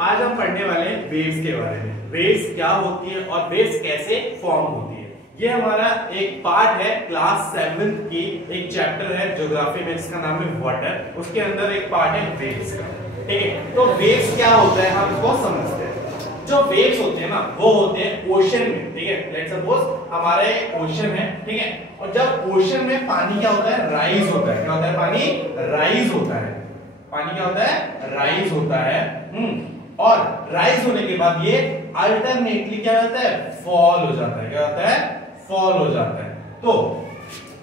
आज हम पढ़ने वाले हैं वेव्स के बारे में। वेव्स क्या होती है और वेव्स कैसे फॉर्म होती है। ये हमारा एक पार्ट है क्लास 7th की, एक चैप्टर है ज्योग्राफी में जिसका नाम है वाटर। उसके अंदर एक पार्ट है वेव्स का। ठीक है, तो वेव्स क्या होता है हम इसको समझते हैं। जो वेव्स होते हैं ना वो होते हैं ओशन में। ठीक है, लेट्स सपोज हमारे ओशन है, ठीक है, और जब ओशन में पानी क्या होता है, राइज होता है। क्या होता है, पानी राइज होता है। पानी क्या होता है, राइज होता है। और राइज होने के बाद ये अल्टरनेटली क्या होता है, फॉल हो जाता है। क्या होता है, फॉल हो जाता है। तो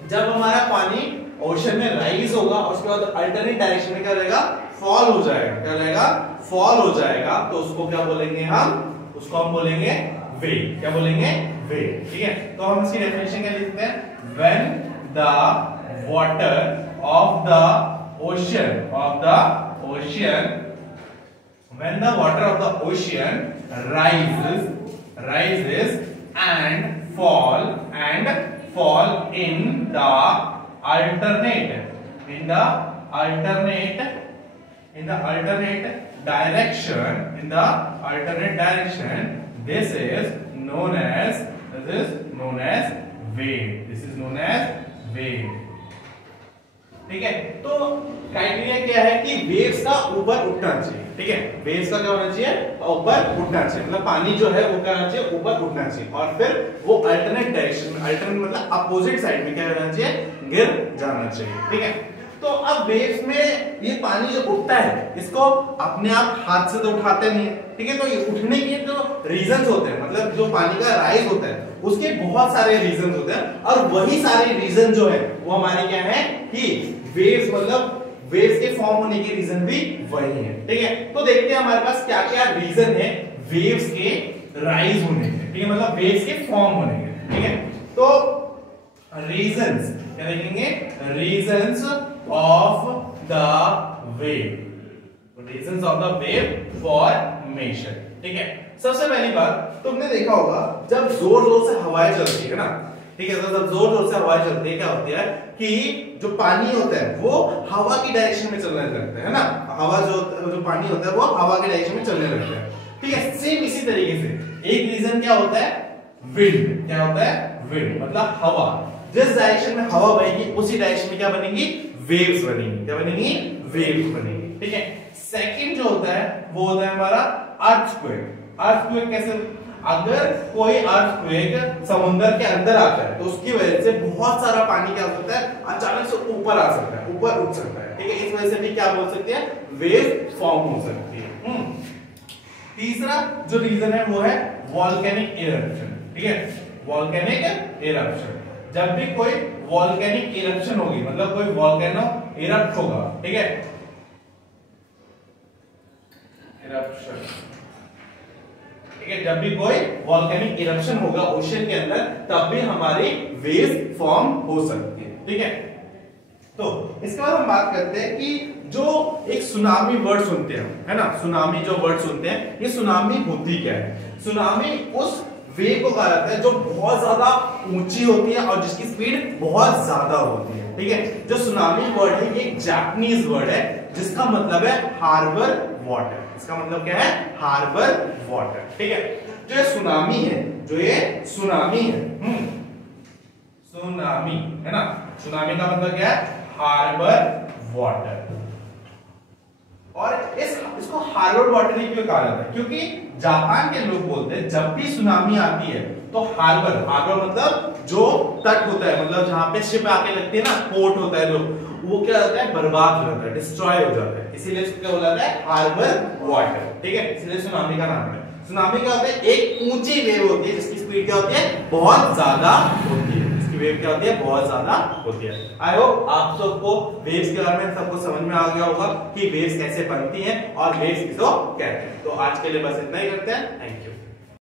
जब हमारा पानी ओशन में राइज होगा उसके बाद अल्टरनेट डायरेक्शन में क्या रहेगा, फॉल हो जाएगा। क्या रहेगा, फॉल हो जाएगा। तो उसको क्या बोलेंगे हम, उसको हम बोलेंगे वेव। क्या बोलेंगे, वेव। ठीक है, तो हम इसकी डेफिनेशन क्या लिखते हैं, when the water of the ocean when the water of the ocean rises and fall in the alternate direction, this is known as wave. ठीक है, तो क्राइटेरिया क्या है कि वेव्स का ऊपर उठना चाहिए। ठीक है, वेव्स का क्या होना चाहिए, ऊपर उठना चाहिए। मतलब पानी जो है वो क्या होना चाहिए, ऊपर उठना चाहिए। और फिर वो अल्टरनेट डायरेक्शन में, अल्टरनेट मतलब अपोजिट साइड में क्या होना चाहिए, गिर जाना चाहिए। ठीक है, तो अब वेव्स में ये पानी जो उठता है इसको अपने आप हाथ से तो उठाते नहीं है। ठीक है, तो ये उठने के जो रीजंस होते हैं, मतलब जो पानी का राइज होता है उसके बहुत सारे रीजंस होते हैं। और वही सारे रीजन जो है वो हमारे क्या है कि वेव्स, मतलब वेव्स के फॉर्म होने के रीजन भी वही है। ठीक है, तो देखते हैं हमारे पास क्या क्या रीजन है वेव्स के राइज होने के। ठीक है, मतलब वेव्स के फॉर्म होने के। ठीक है, तो रीजंस क्या देखेंगे, reasons of the wave, reasons of the wave formation. ठीक है, सबसे पहली बात तुमने देखा होगा जब जोर जोर से हवाएं चलती है ना, ठीक है, तो जब जोर जोर से हवाएं चलती है क्या होती है कि जो पानी होता है वो हवा की डायरेक्शन में चलने लगता है ना। हवा जो पानी होता है वो हवा की डायरेक्शन में चलने लगता है। ठीक है, सेम इसी तरीके से एक रीजन क्या होता है, विंड। क्या होता है, विंड मतलब हवा। जिस डायरेक्शन में हवा बहेगी उसी डायरेक्शन में क्या बनेंगी, वेव्स बनेंगी। क्या बनेंगी, वेव्स बनेंगी। ठीक है, सेकंड जो होता है वो होता है हमारा अर्थक्वेक। अर्थक्वेक कैसे, अगर कोई अर्थक्वेक समुद्र के अंदर आता है तो उसकी वजह से बहुत सारा पानी क्या हो सकता है, अचानक से ऊपर आ सकता है, ऊपर उठ सकता है। ठीक है, इस वजह से भी क्या बोल सकते हैं, वेव फॉर्म हो सकती है। तीसरा जो रीजन है वो है वोल्केनिक इरप्शन। ठीक है, वोल्केनिक इरप्शन, जब भी कोई वोल्केनिक इरप्शन होगी, मतलब कोई वोल्केनो इरप्ट होगा। ठीक है, इरप्शन। ठीक है, जब भी कोई वोल्केनिक इरप्शन होगा ओशन के अंदर तब भी हमारी वेव फॉर्म हो सकती है। ठीक है, तो इसके बाद हम बात करते हैं कि जो एक सुनामी वर्ड सुनते हैं, है ना, सुनामी जो वर्ड सुनते हैं, ये सुनामी होती क्या है। सुनामी उस वेव को कहा जाता है जो बहुत ज्यादा ऊंची होती है और जिसकी स्पीड बहुत ज्यादा होती है। ठीक है, जो सुनामी वर्ड है ये एक जापानीज वर्ड है जिसका मतलब है हार्बर वाटर। इसका मतलब क्या है, हार्बर वाटर। ठीक है, जो ये सुनामी है, जो ये सुनामी है, सुनामी है ना, सुनामी का मतलब क्या है, हार्बर वाटर। और इसको हार्बर वाटर ही क्यों कहा जाता है, क्योंकि जापान के लोग बोलते हैं जब भी सुनामी आती है तो हार्बर मतलब जो तट होता है, मतलब जहां पे शिप आके लगती है ना, पोर्ट होता है जो, वो क्या होता है, बर्बाद हो जाता है, डिस्ट्रॉय हो जाता है। इसीलिए इसको क्या बोला जाता है, हार्बर वाटर। ठीक है, इसलिए सुनामी का नाम है। सुनामी क्या होता है, एक ऊंची वेव होती है जिसकी स्पीड क्या होती है, बहुत ज्यादा होती है। इसकी वेव क्या होती है, बहुत ज्यादा होती है। आई होप आप सबको वेव्स के बारे में सबको समझ में आ गया होगा कि वेव्स कैसे बनती हैं और वेव्स किसको कहते हैं। तो आज के लिए बस इतना ही करते हैं। Thank you.